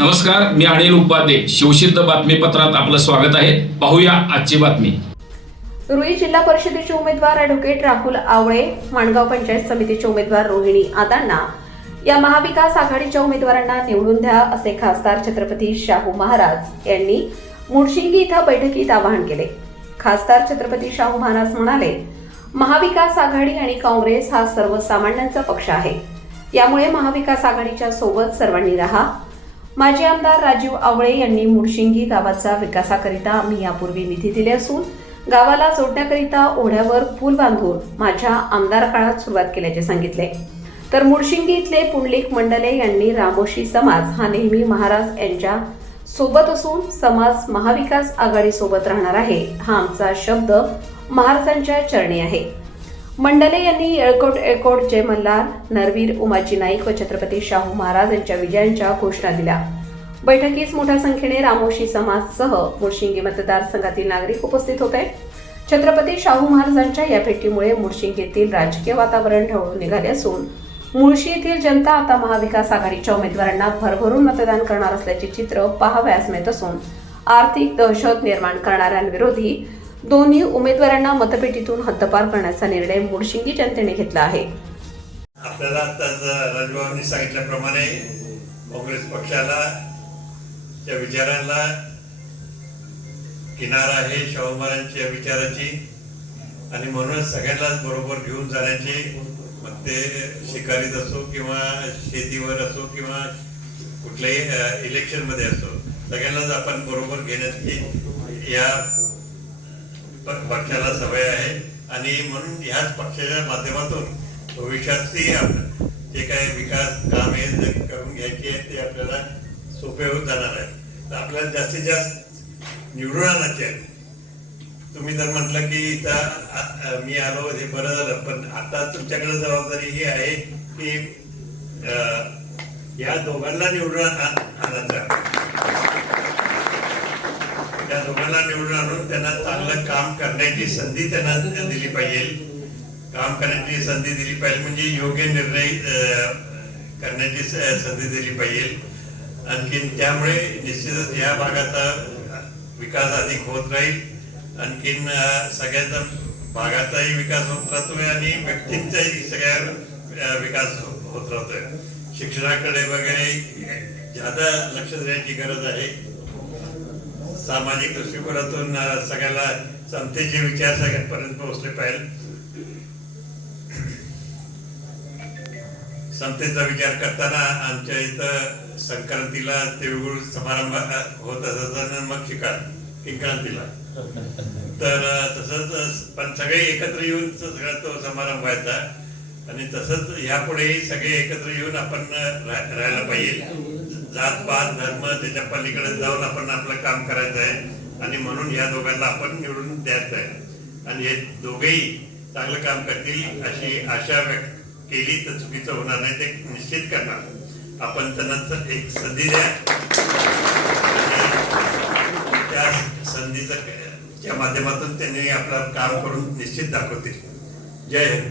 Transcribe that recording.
नमस्कार मी अनिल उपाध्ये. शिवसिद्ध बातमीपत्रात आपलं स्वागत आहे. पाहूया आजची बातमी. रुई जिल्हा परिषदेचे उमेदवार ॲडव्होकेट राहुल आवळे माणगाव पंचायत समितीचे उमेदवार रोहिणी आदांना. या महाविकास आघाडीच्या उमेदवारांना निवडून द्या असे खासदार छत्रपती शाहू महाराज यांनी मुळशिंगी इथं बैठकीत आवाहन केले. खासदार छत्रपती शाहू महाराज म्हणाले महाविकास आघाडी आणि काँग्रेस हा सर्वसामान्यांचा पक्ष आहे. यामुळे महाविकास आघाडीच्या सोबत सर्वांनी राहा. माजी आमदार राजीव आवळे यांनी मुडशिंगी गावाचा विकासाकरिता आम्ही यापूर्वी निधी दिले असून गावाला जोडण्याकरिता ओढ्यावर पूल बांधून माझ्या आमदार काळात सुरुवात केल्याचे सांगितले. तर मुळशिंगी इथले पुंडलिक मंडले यांनी रामोशी समाज हा नेहमी महाराज यांच्या सोबत असून समाज महाविकास आघाडी सोबत राहणार आहे हा आमचा शब्द महाराजांच्या चरणी आहे. मंडले यांनी येळकोट येळकोट जय मल्हार नरवीर उमाजी नाईक व छत्रपती शाहू महाराज यांच्या विजयांच्या घोषणा दिल्या. बैठकीस मोठ्या संख्येने रामोशी समाजसह मुळशिंगी मतदारसंघातील नागरिक उपस्थित होते. छत्रपती शाहू महाराजांच्या या भेटीमुळे मुळशिंगीतील राजकीय वातावरण ढवळून निघाले असून मुळशी येथील जनता आता महाविकास आघाडीच्या उमेदवारांना भरभरून मतदान करणार असल्याचे चित्र पाहावयास मिळत असून आर्थिक दहशत निर्माण करणाऱ्यांविरोधी दोन्ही उमेदवारांना मतपेटीतून हद्दपार करण्याचा निर्णय मुडशिंगी जनतेने घेतला आहे. आपल्याला आताच राजभावांनी सांगितल्याप्रमाणे काँग्रेस पक्षाला त्या विचारांना किनार आहे शाहू महाराजांच्या विचाराची. आणि म्हणूनच सगळ्यांनाच बरोबर घेऊन जाण्याचे मग ते शिकारीत असो किंवा शेतीवर असो किंवा कुठल्याही इलेक्शनमध्ये असो सगळ्यांनाच आपण बरोबर घेण्याची या पक्षाला सवय आहे. आणि म्हणून ह्याच पक्षाच्या माध्यमातून भविष्यातही आपलं जे काही विकास काम आहे जे करून घ्यायचे आहे ते आपल्याला सोपे होत जाणार आहे. तर आपल्याला जास्तीत जास्त निवडून आणायचे आहे. तुम्ही जर म्हटलं की इथं मी आलो हे बरं झालं पण आता तुमच्याकडे जबाबदारी ही आहे की या दोघांना निवडून आणायचं आहे. त्या दोघांना निवडून आणून त्यांना चांगलं काम करण्याची संधी त्यांना दिली पाहिजे. काम करण्याची संधी दिली पाहिजे म्हणजे योग्य निर्णय करण्याची संधी दिली पाहिजे. आणखीन त्यामुळे निश्चितच या भागाचा विकास अधिक होत राहील. आणखीन सगळ्याचा सगळ्यांचा भागाचाही विकास होत राहतोय आणि व्यक्तींचाही सगळ्या विकास होत राहतोय. शिक्षणाकडे वगैरे ज्यादा लक्ष देण्याची गरज आहे. सामाजिक दृष्टिकोनातून सगळ्याला समतेचे विचार सगळ्यांपर्यंत पोहोचले पाहिजे. समतेचा विचार करताना आमच्या इथं संक्रांतीला तिळगुळ समारंभ होत असताना मग शिकार किंक्रांतीला तर तसंच पण सगळे एकत्र येऊन सगळा तो समारंभ व्हायचा. आणि तसंच ह्यापुढेही सगळे एकत्र येऊन आपण राहायला पाहिजे. जात पात धर्म त्याच्या पलीकडे जाऊन आपण आपलं काम करायचं आहे. आणि म्हणून या दोघांना आपण निवडून द्यायचं आहे. आणि हे दोघेही चांगलं काम करतील अशी आशा व्यक्त केली तर चुकीचं होणार नाही ते निश्चित करणार. आपण त्यांना एक संधी द्या. त्या संधीचं माध्यमातून त्यांनी आपलं काम करून निश्चित दाखवतील. जय हिंद.